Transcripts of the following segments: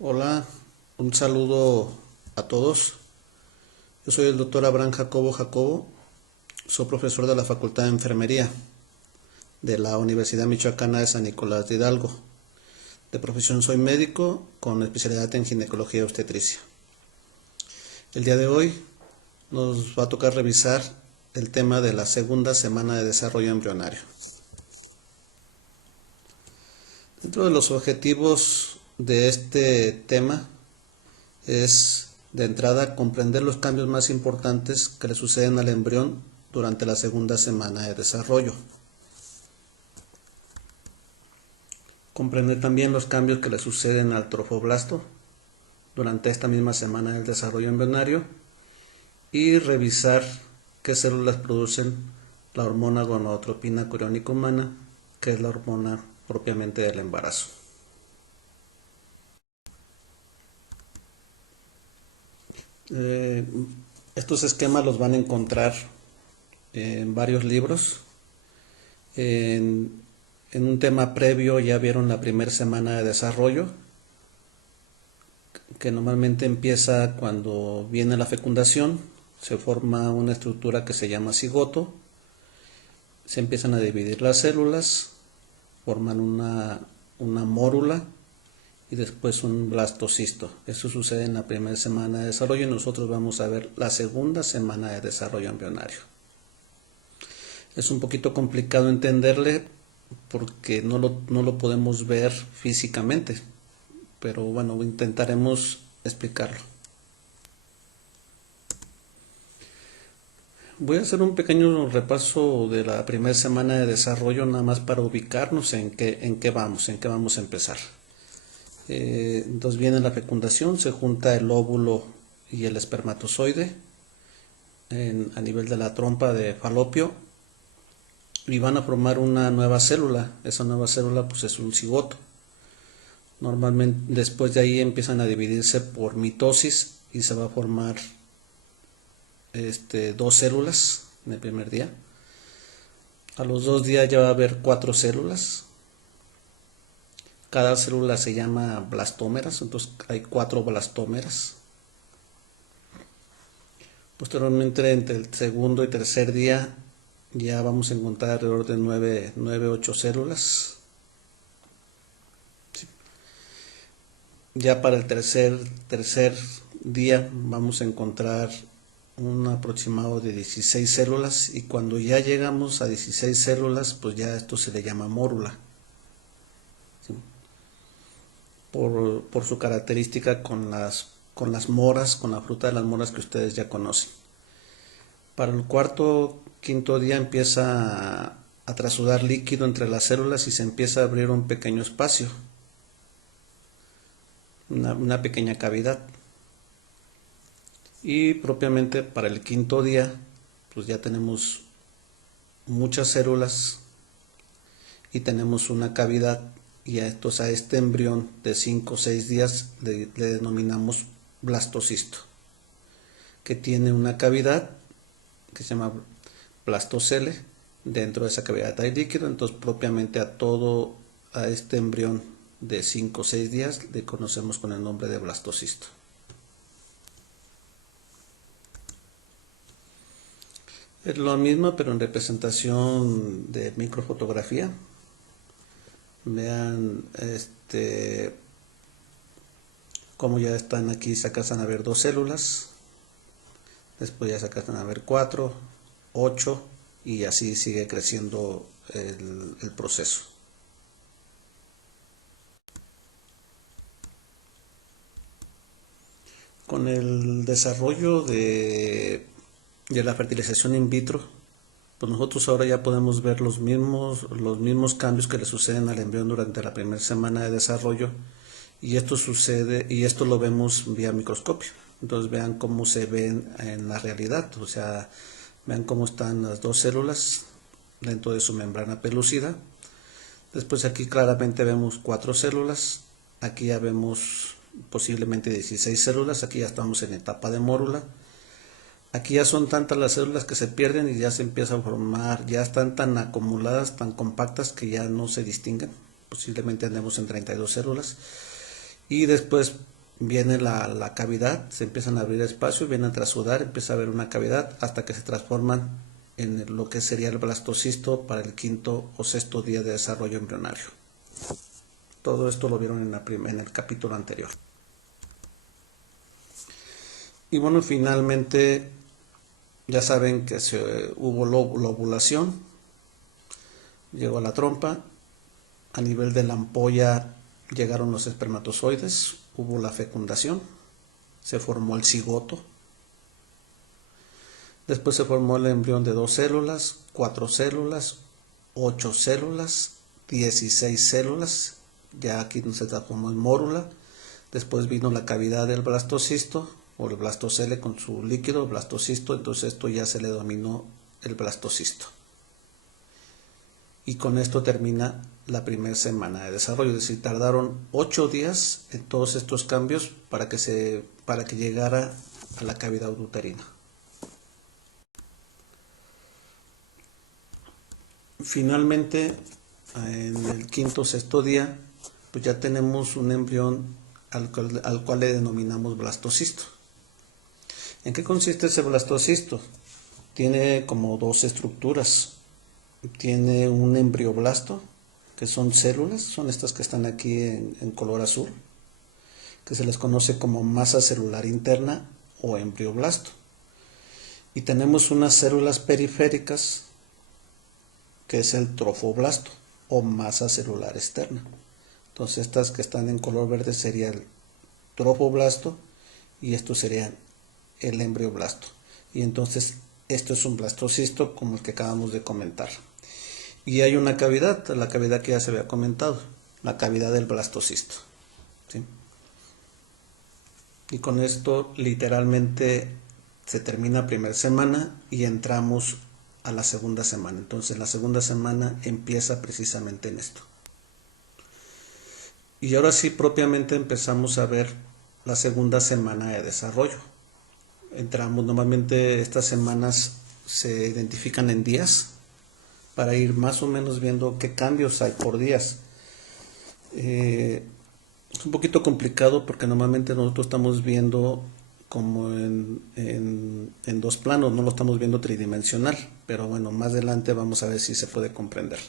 Hola, un saludo a todos. Yo soy el doctor Abraham Jacobo Jacobo, soy profesor de la Facultad de Enfermería de la Universidad Michoacana de San Nicolás de Hidalgo. De profesión soy médico con especialidad en ginecología y obstetricia. El día de hoy nos va a tocar revisar el tema de la segunda semana de desarrollo embrionario. Dentro de los objetivos de este tema es, de entrada, comprender los cambios más importantes que le suceden al embrión durante la segunda semana de desarrollo. Comprender también los cambios que le suceden al trofoblasto durante esta misma semana del desarrollo embrionario y revisar qué células producen la hormona gonadotropina coriónica humana, que es la hormona propiamente del embarazo. Estos esquemas los van a encontrar en varios libros. En un tema previo ya vieron la primera semana de desarrollo, que normalmente empieza cuando viene la fecundación, se forma una estructura que se llama cigoto, se empiezan a dividir las células, forman una mórula y después un blastocisto. Eso sucede en la primera semana de desarrollo y nosotros vamos a ver la segunda semana de desarrollo embrionario. Es un poquito complicado entenderle porque no lo podemos ver físicamente, pero bueno, intentaremos explicarlo. Voy a hacer un pequeño repaso de la primera semana de desarrollo, nada más para ubicarnos en qué vamos a empezar. Entonces viene la fecundación, se junta el óvulo y el espermatozoide a nivel de la trompa de falopio y van a formar una nueva célula. Esa nueva célula pues es un cigoto. Normalmente después de ahí empiezan a dividirse por mitosis y se va a formar dos células en el primer día. A los 2 días ya va a haber 4 células. Cada célula se llama blastómeras, entonces hay 4 blastómeras. Posteriormente, entre el segundo y tercer día, ya vamos a encontrar alrededor de 9-8 células. Sí. Ya para el tercer día vamos a encontrar un aproximado de 16 células y cuando ya llegamos a 16 células, pues ya esto se le llama mórula. ¿Sí? Por su característica con las moras, con la fruta de las moras que ustedes ya conocen. Para el quinto día empieza a trasudar líquido entre las células y se empieza a abrir un pequeño espacio, una pequeña cavidad. Y propiamente para el quinto día, pues ya tenemos muchas células y tenemos una cavidad, y a este embrión de 5 o 6 días le denominamos blastocisto, que tiene una cavidad que se llama blastocele. Dentro de esa cavidad hay líquido, entonces propiamente a este embrión de 5 o 6 días le conocemos con el nombre de blastocisto. Es lo mismo, pero en representación de microfotografía. Vean como ya están aquí, se alcanzan a ver 2 células, después ya se alcanzan a ver 4, 8 y así sigue creciendo el proceso. Con el desarrollo de la fertilización in vitro, pues nosotros ahora ya podemos ver los mismos cambios que le suceden al embrión durante la primera semana de desarrollo, y esto lo vemos vía microscopio. Entonces vean cómo se ven en la realidad, o sea, vean cómo están las 2 células dentro de su membrana pelúcida. Después aquí claramente vemos 4 células, aquí ya vemos posiblemente 16 células, aquí ya estamos en etapa de mórula. Aquí ya son tantas las células que se pierden y ya se empieza a formar, ya están tan acumuladas, tan compactas que ya no se distinguen. Posiblemente andemos en 32 células. Y después viene la cavidad, se empiezan a abrir espacios, viene a trasudar, empieza a haber una cavidad hasta que se transforman en lo que sería el blastocisto para el quinto o sexto día de desarrollo embrionario. Todo esto lo vieron en el capítulo anterior. Y bueno, finalmente ya saben que hubo la ovulación, llegó a la trompa, a nivel de la ampolla llegaron los espermatozoides, hubo la fecundación, se formó el cigoto, después se formó el embrión de 2 células, 4 células, 8 células, 16 células, ya aquí se transformó en mórula, después vino la cavidad del blastocisto, o el blastocele con su líquido, blastocisto, entonces esto ya se le denominó el blastocisto. Y con esto termina la primera semana de desarrollo, es decir, tardaron 8 días en todos estos cambios para que llegara a la cavidad uterina. Finalmente, en el quinto o sexto día, pues ya tenemos un embrión al cual le denominamos blastocisto. ¿En qué consiste ese blastocisto? Tiene como dos estructuras. Tiene un embrioblasto, que son células, son estas que están aquí en color azul, que se les conoce como masa celular interna o embrioblasto. Y tenemos unas células periféricas, que es el trofoblasto o masa celular externa. Entonces estas que están en color verde sería el trofoblasto y esto sería el embrioblasto. Y entonces esto es un blastocisto como el que acabamos de comentar. Y hay una cavidad, la cavidad que ya se había comentado, la cavidad del blastocisto, ¿sí? Y con esto literalmente se termina la primera semana y entramos a la segunda semana. Entonces la segunda semana empieza precisamente en esto. Y ahora sí propiamente empezamos a ver la segunda semana de desarrollo. Entramos, normalmente estas semanas se identifican en días para ir más o menos viendo qué cambios hay por días. Es un poquito complicado porque normalmente nosotros estamos viendo como en dos planos, no lo estamos viendo tridimensional, pero bueno, más adelante vamos a ver si se puede comprender.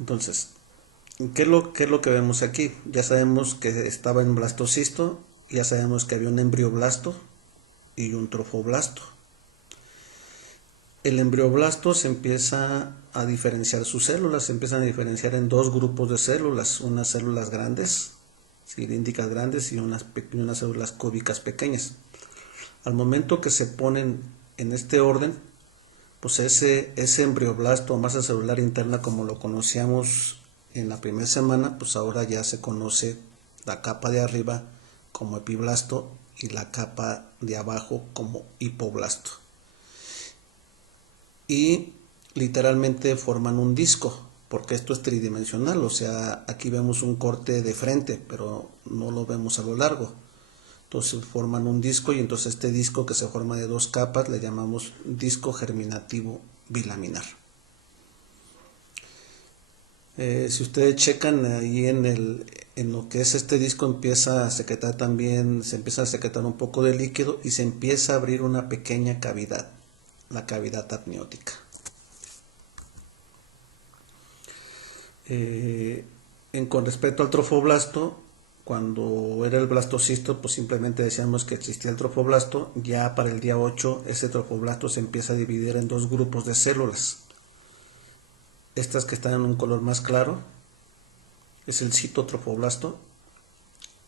Entonces, ¿qué es lo que vemos aquí? Ya sabemos que estaba en blastocisto, ya sabemos que había un embrioblasto y un trofoblasto. El embrioblasto se empieza a diferenciar sus células, se empiezan a diferenciar en dos grupos de células, unas células grandes, cilíndricas grandes y unas células cúbicas pequeñas. Al momento que se ponen en este orden, pues ese embrioblasto o masa celular interna como lo conocíamos en la primera semana, pues ahora ya se conoce la capa de arriba como epiblasto y la capa de abajo como hipoblasto. Y literalmente forman un disco, porque esto es tridimensional, o sea, aquí vemos un corte de frente, pero no lo vemos a lo largo. Entonces forman un disco y entonces este disco que se forma de dos capas le llamamos disco germinativo bilaminar. Si ustedes checan ahí en lo que es este disco empieza a secretar también, se empieza a secretar un poco de líquido y se empieza a abrir una pequeña cavidad, la cavidad amniótica. Con respecto al trofoblasto, cuando era el blastocisto, pues simplemente decíamos que existía el trofoblasto. Ya para el día 8, ese trofoblasto se empieza a dividir en dos grupos de células. Estas que están en un color más claro es el citotrofoblasto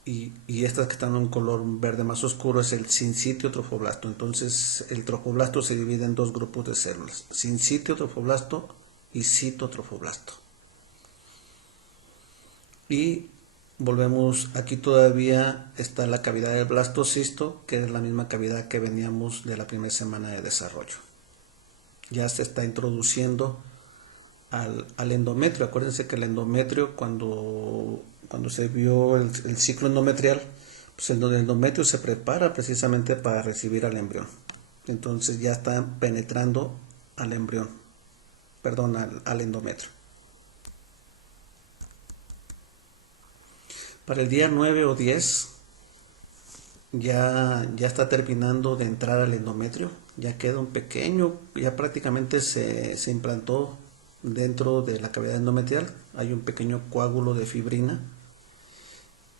y estas que están en un color verde más oscuro es el sincitiotrofoblasto. Entonces el trofoblasto se divide en dos grupos de células, sincitiotrofoblasto y citotrofoblasto. Y volvemos, aquí todavía está la cavidad del blastocisto, que es la misma cavidad que veníamos de la primera semana de desarrollo. Ya se está introduciendo al endometrio. Acuérdense que el endometrio, cuando se vio el ciclo endometrial, pues el endometrio se prepara precisamente para recibir al embrión. Entonces ya está penetrando al embrión, perdón, al endometrio. Para el día 9 o 10 ya está terminando de entrar al endometrio, ya queda un pequeño, ya prácticamente se implantó dentro de la cavidad endometrial, hay un pequeño coágulo de fibrina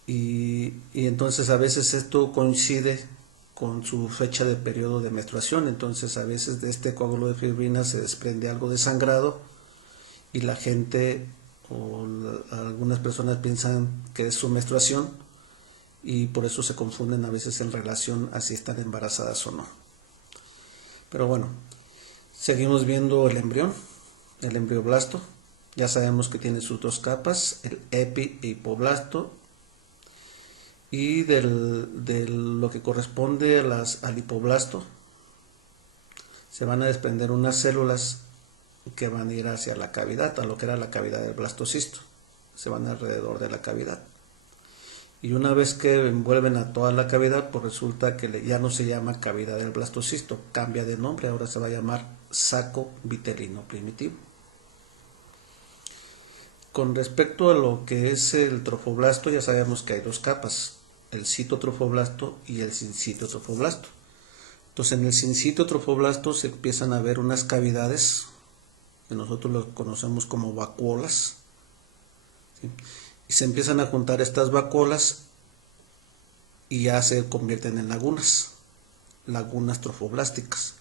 y entonces a veces esto coincide con su fecha de periodo de menstruación, entonces a veces de este coágulo de fibrina se desprende algo de sangrado y la gente o algunas personas piensan que es su menstruación y por eso se confunden a veces en relación a si están embarazadas o no. Pero bueno, seguimos viendo el embrión, el embrioblasto. Ya sabemos que tiene sus dos capas, el epi e hipoblasto. Y de lo que corresponde al hipoblasto, se van a desprender unas células que van a ir hacia la cavidad, a lo que era la cavidad del blastocisto. Se van alrededor de la cavidad. Y una vez que envuelven a toda la cavidad, pues resulta que ya no se llama cavidad del blastocisto, cambia de nombre, ahora se va a llamar saco vitelino primitivo. Con respecto a lo que es el trofoblasto, ya sabemos que hay dos capas, el citotrofoblasto y el sincitotrofoblasto. Entonces en el sincitotrofoblasto se empiezan a ver unas cavidades, que nosotros lo conocemos como vacuolas, ¿sí? Y se empiezan a juntar estas vacuolas y ya se convierten en lagunas trofoblásticas.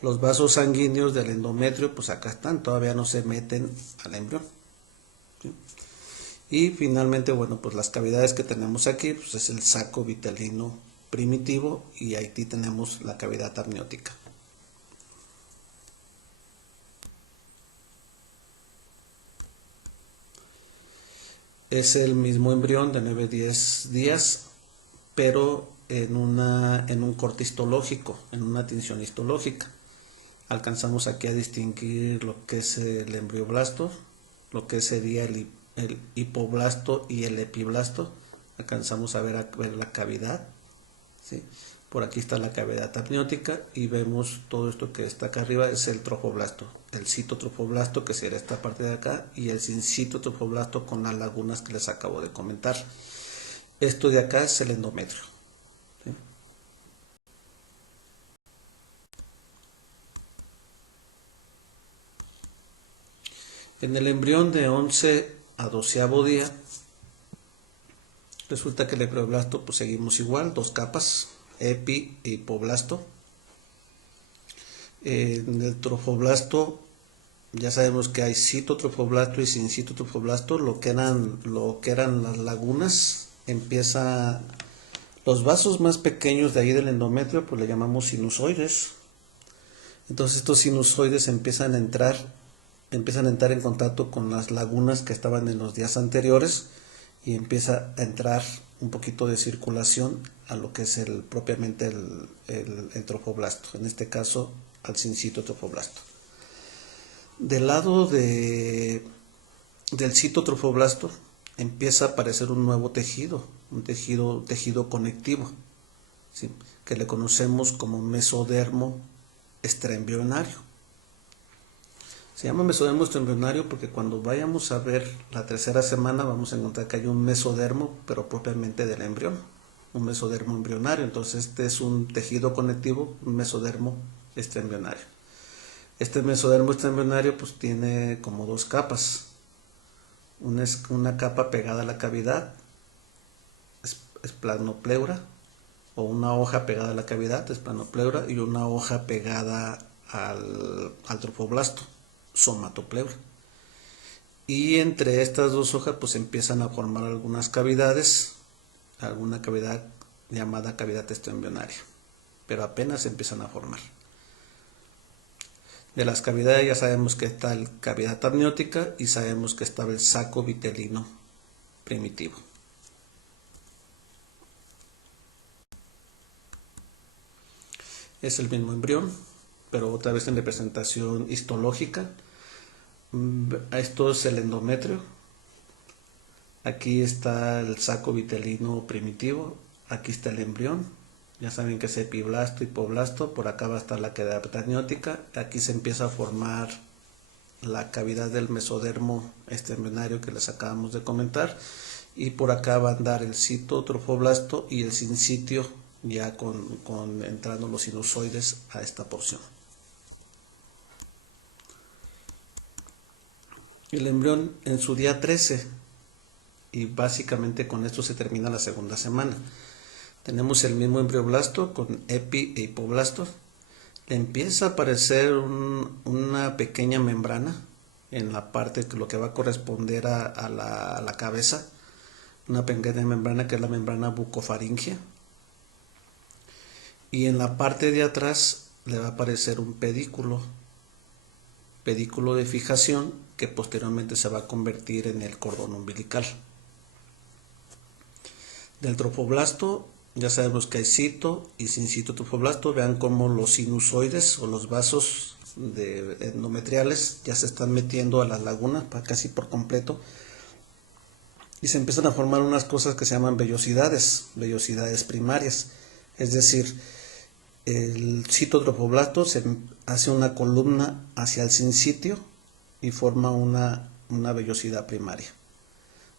Los vasos sanguíneos del endometrio, pues acá están, todavía no se meten al embrión, ¿sí? Y finalmente, bueno, pues las cavidades que tenemos aquí, pues es el saco vitelino primitivo y aquí tenemos la cavidad amniótica. Es el mismo embrión de 9-10 días, pero en un corte histológico, en una tinción histológica. Alcanzamos aquí a distinguir lo que es el embrioblasto, lo que sería el hipoblasto y el epiblasto. Alcanzamos a ver la cavidad, ¿sí? Por aquí está la cavidad amniótica y vemos todo esto que está acá arriba es el trofoblasto, el citotrofoblasto que será esta parte de acá y el sincitotrofoblasto con las lagunas que les acabo de comentar. Esto de acá es el endometrio, ¿sí? En el embrión de 11 a 12º día resulta que el embrioblasto pues seguimos igual, dos capas, epi e hipoblasto. En el trofoblasto ya sabemos que hay citotrofoblasto y sincitotrofoblasto, lo que eran las lagunas, los vasos más pequeños de ahí del endometrio, pues le llamamos sinusoides. Entonces estos sinusoides empiezan a entrar en contacto con las lagunas que estaban en los días anteriores y empieza a entrar un poquito de circulación a lo que es propiamente el trofoblasto, en este caso al sincitotrofoblasto. Del lado del citotrofoblasto empieza a aparecer un nuevo tejido, un tejido conectivo, ¿sí? Que le conocemos como mesodermo extraembrionario. Se llama mesodermo extraembrionario porque cuando vayamos a ver la tercera semana vamos a encontrar que hay un mesodermo, pero propiamente del embrión, un mesodermo embrionario. Entonces este es un tejido conectivo, un mesodermo extraembrionario. Este mesodermo extraembrionario pues tiene como dos capas. Una capa pegada a la cavidad, esplanopleura, o una hoja pegada a la cavidad, esplanopleura, y una hoja pegada al trofoblasto, somatopleura. Y entre estas dos hojas pues empiezan a formar algunas cavidades, alguna cavidad llamada cavidad extraembrionaria, pero apenas empiezan a formar. De las cavidades ya sabemos que está la cavidad amniótica y sabemos que estaba el saco vitelino primitivo. Es el mismo embrión, pero otra vez en representación histológica. Esto es el endometrio. Aquí está el saco vitelino primitivo. Aquí está el embrión. Ya saben que es epiblasto, hipoblasto. Por acá va a estar la cavidad amniótica. Aquí se empieza a formar la cavidad del mesodermo extraembrionario que les acabamos de comentar. y por acá va a andar el citotrofoblasto y el sincitio, ya entrando los sinusoides a esta porción. El embrión en su día 13, y básicamente con esto se termina la segunda semana. Tenemos el mismo embrioblasto con epi e hipoblasto. Le empieza a aparecer una pequeña membrana en la parte que lo que va a corresponder a la cabeza, una pequeña membrana que es la membrana bucofaringea, y en la parte de atrás le va a aparecer un pedículo de fijación que posteriormente se va a convertir en el cordón umbilical. Del trofoblasto ya sabemos que hay cito y sin citotrofoblasto. Vean cómo los sinusoides o los vasos endometriales ya se están metiendo a las lagunas casi por completo, y se empiezan a formar unas cosas que se llaman vellosidades primarias. Es decir, el citotrofoblasto se hace una columna hacia el sincitio y forma una vellosidad primaria.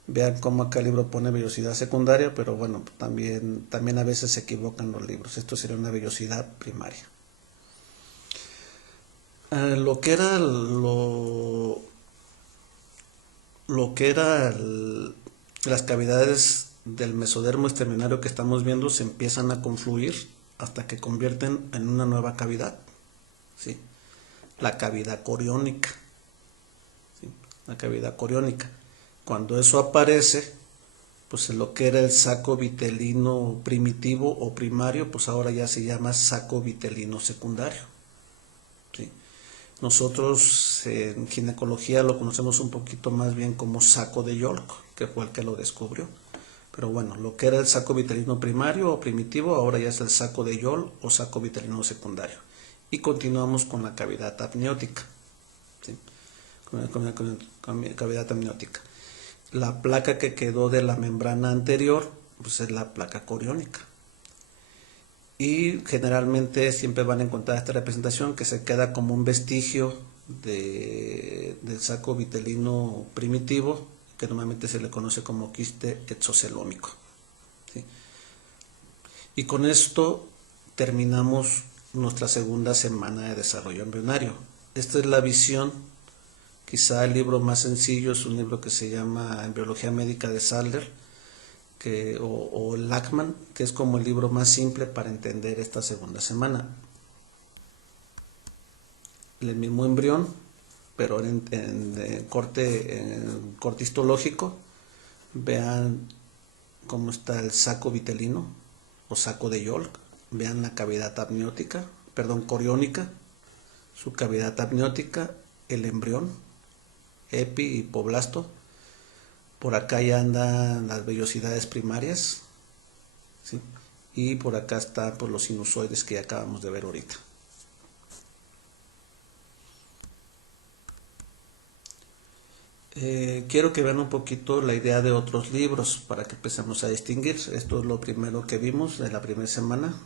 Vean cómo acá el libro pone vellosidad secundaria, pero bueno, también a veces se equivocan los libros. Esto sería una vellosidad primaria. Lo que era las cavidades del mesodermo exterminario que estamos viendo se empiezan a confluir hasta que convierten en una nueva cavidad, ¿sí? La cavidad coriónica, ¿sí? La cavidad coriónica. Cuando eso aparece, pues lo que era el saco vitelino primitivo o primario, pues ahora ya se llama saco vitelino secundario, ¿sí? Nosotros en ginecología lo conocemos un poquito más bien como saco de York, que fue el que lo descubrió. Pero bueno, lo que era el saco vitelino primario o primitivo, ahora ya es el saco de Yol o saco vitelino secundario. Y continuamos con la cavidad amniótica, ¿sí? Con la cavidad amniótica. La placa que quedó de la membrana anterior, pues es la placa coriónica. Y generalmente siempre van a encontrar esta representación que se queda como un vestigio del saco vitelino primitivo, que normalmente se le conoce como quiste exocelómico, ¿sí? Y con esto terminamos nuestra segunda semana de desarrollo embrionario. Esta es la visión. Quizá el libro más sencillo es un libro que se llama Embriología Médica de Sadler, o Lachman, que es como el libro más simple para entender esta segunda semana. El mismo embrión, pero en corte histológico. Vean cómo está el saco vitelino o saco de Yolk. Vean la cavidad amniótica, coriónica, su cavidad amniótica, el embrión, epi y hipoblasto. Por acá ya andan las vellosidades primarias, ¿sí? Y por acá están pues, los sinusoides que ya acabamos de ver ahorita. Quiero que vean un poquito la idea de otros libros para que empecemos a distinguir. Esto es lo primero que vimos de la primera semana: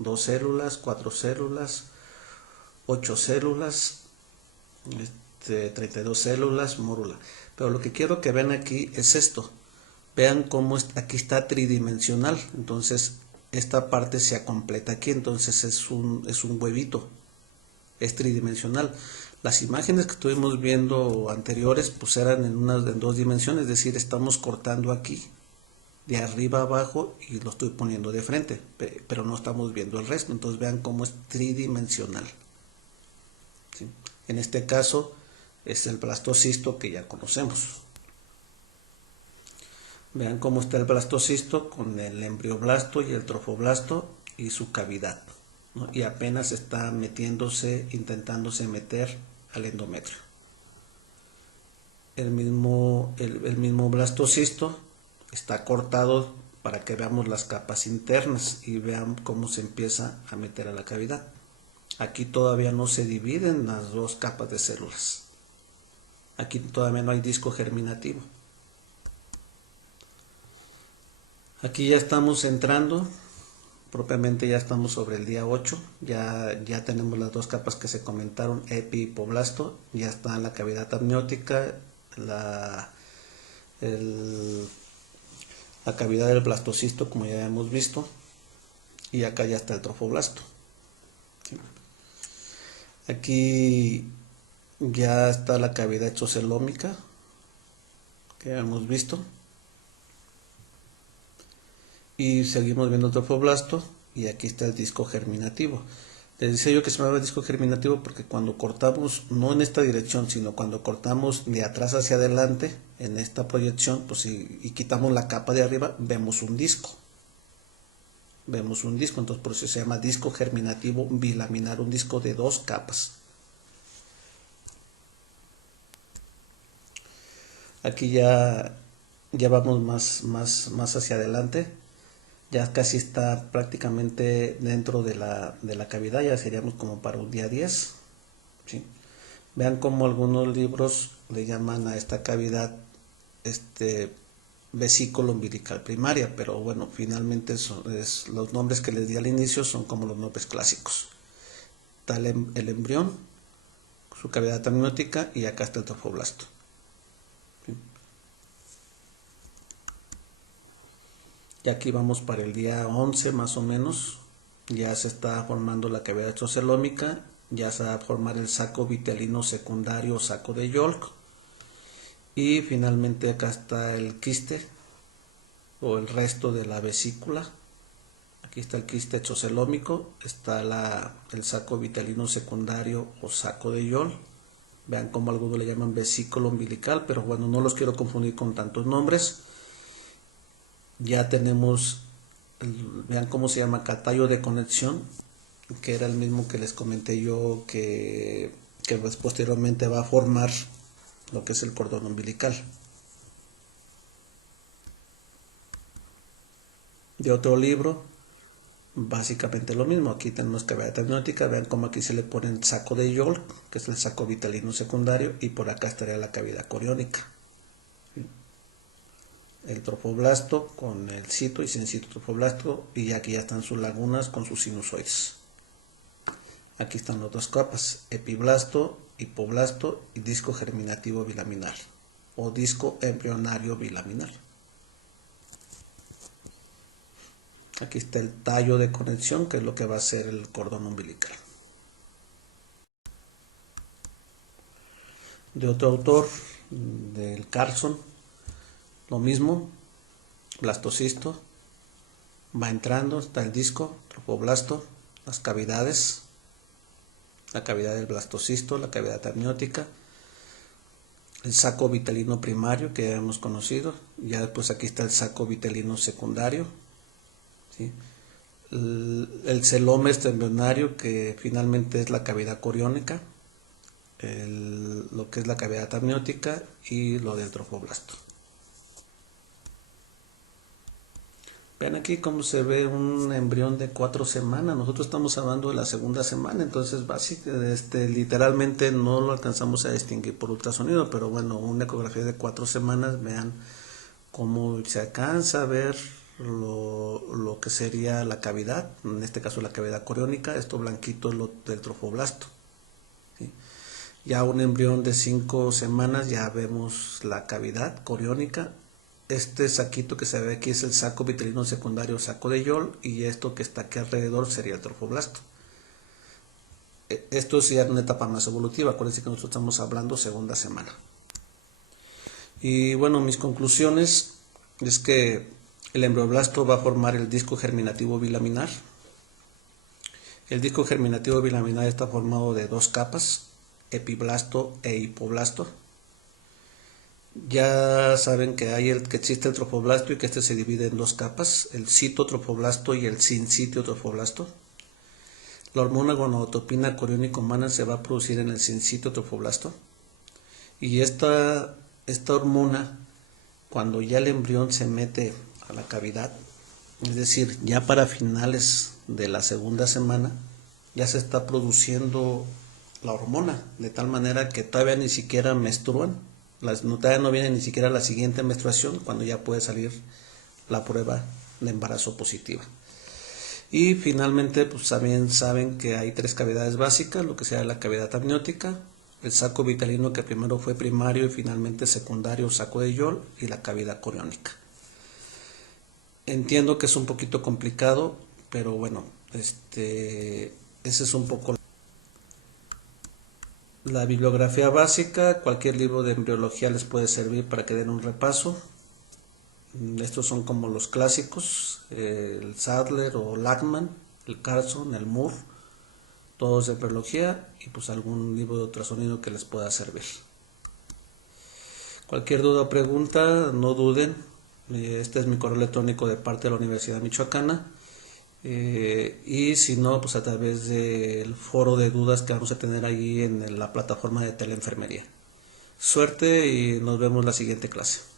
2 células, 4 células, 8 células, 32 células, mórula. Pero lo que quiero que vean aquí es esto. Vean cómo aquí está tridimensional. Entonces esta parte se completa aquí. Entonces es un huevito. Es tridimensional. Las imágenes que estuvimos viendo anteriores pues eran en 2 dimensiones. Es decir, estamos cortando aquí de arriba a abajo y lo estoy poniendo de frente. Pero no estamos viendo el resto. Entonces vean cómo es tridimensional, ¿sí? En este caso es el blastocisto que ya conocemos. Vean cómo está el blastocisto con el embrioblasto y el trofoblasto y su cavidad, ¿no? Y apenas está intentándose meter al endometrio. El mismo blastocisto está cortado para que veamos las capas internas y vean cómo se empieza a meter a la cavidad. Aquí todavía no se dividen las 2 capas de células. Aquí todavía no hay disco germinativo. Aquí ya estamos entrando, propiamente ya estamos sobre el día 8, ya tenemos las 2 capas que se comentaron, epi y hipoblasto, ya está la cavidad amniótica, la cavidad del blastocisto, como ya hemos visto, y acá ya está el trofoblasto. ¿Sí? Aquí ya está la cavidad exocelómica, que ya hemos visto, y seguimos viendo el trofoblasto, y aquí está el disco germinativo. Les decía yo que se llama disco germinativo porque cuando cortamos, no en esta dirección, sino cuando cortamos de atrás hacia adelante, en esta proyección, pues y quitamos la capa de arriba, vemos un disco. Entonces por eso se llama disco germinativo bilaminar, un disco de 2 capas. Aquí ya vamos más hacia adelante. Ya casi está prácticamente dentro de la cavidad, ya seríamos como para un día 10. ¿Sí? Vean cómo algunos libros le llaman a esta cavidad vesícula umbilical primaria, pero bueno, finalmente los nombres que les di al inicio son como los nombres clásicos. Está el embrión, su cavidad amniótica, y acá está el trofoblasto. ¿Sí? Y aquí vamos para el día 11 más o menos, ya se está formando la cavidad exocelómica, ya se va a formar el saco vitelino secundario, saco de Yolk, y finalmente acá está el quiste o el resto de la vesícula. Aquí está el quiste exocelómico, está el saco vitelino secundario o saco de Yolk. Vean cómo algunos le llaman vesícula umbilical, pero bueno, no los quiero confundir con tantos nombres. Ya tenemos, vean cómo se llama, tallo de conexión, que era el mismo que les comenté yo que pues posteriormente va a formar lo que es el cordón umbilical. De otro libro, básicamente lo mismo. Aquí tenemos cavidad amniótica, vean cómo aquí se le pone el saco de Yolk, que es el saco vitelino secundario, y por acá estaría la cavidad coriónica. El trofoblasto con el cito y sin cito trofoblasto, y aquí ya están sus lagunas con sus sinusoides. Aquí están las 2 capas, epiblasto, hipoblasto y disco germinativo bilaminar o disco embrionario bilaminar. Aquí está el tallo de conexión, que es lo que va a ser el cordón umbilical. De otro autor, del Carlson, lo mismo, blastocisto, va entrando, está el disco, trofoblasto, las cavidades, la cavidad del blastocisto, la cavidad amniótica, el saco vitelino primario que ya hemos conocido, ya después aquí está el saco vitelino secundario, ¿sí? El celoma embrionario, que finalmente es la cavidad coriónica, lo que es la cavidad amniótica y lo del trofoblasto. Vean aquí cómo se ve un embrión de 4 semanas. Nosotros estamos hablando de la segunda semana, entonces literalmente no lo alcanzamos a distinguir por ultrasonido, pero bueno, una ecografía de 4 semanas, vean cómo se alcanza a ver lo que sería la cavidad, en este caso la cavidad coriónica. Esto blanquito es lo del trofoblasto. ¿Sí? Ya un embrión de 5 semanas ya vemos la cavidad coriónica. Este saquito que se ve aquí es el saco vitelino secundario, saco de Yolk, y esto que está aquí alrededor sería el trofoblasto. Esto es ya una etapa más evolutiva, acuérdense que nosotros estamos hablando segunda semana. Y bueno, mis conclusiones es que el embrioblasto va a formar el disco germinativo bilaminar. El disco germinativo bilaminar está formado de 2 capas, epiblasto e hipoblasto. Ya saben que que existe el trofoblasto y que este se divide en 2 capas, el citotrofoblasto y el sincitio trofoblasto. La hormona gonadotropina coriónica humana se va a producir en el sincitio trofoblasto, y esta hormona, cuando ya el embrión se mete a la cavidad, es decir, ya para finales de la segunda semana, ya se está produciendo la hormona, de tal manera que todavía ni siquiera menstruan. Todavía no viene ni siquiera la siguiente menstruación cuando ya puede salir la prueba de embarazo positiva. Y finalmente, pues también saben que hay 3 cavidades básicas, lo que sea la cavidad amniótica, el saco vitelino, que primero fue primario y finalmente secundario, saco de Yolk, y la cavidad coriónica. Entiendo que es un poquito complicado, pero bueno, ese es un poco la bibliografía básica. Cualquier libro de embriología les puede servir para que den un repaso. Estos son como los clásicos, el Sadler o Lachman, el Carson, el Moore, todos de embriología, y pues algún libro de ultrasonido que les pueda servir. Cualquier duda o pregunta, no duden. Este es mi correo electrónico de parte de la Universidad Michoacana. Y si no, pues a través del foro de dudas que vamos a tener ahí en la plataforma de teleenfermería. Suerte y nos vemos la siguiente clase.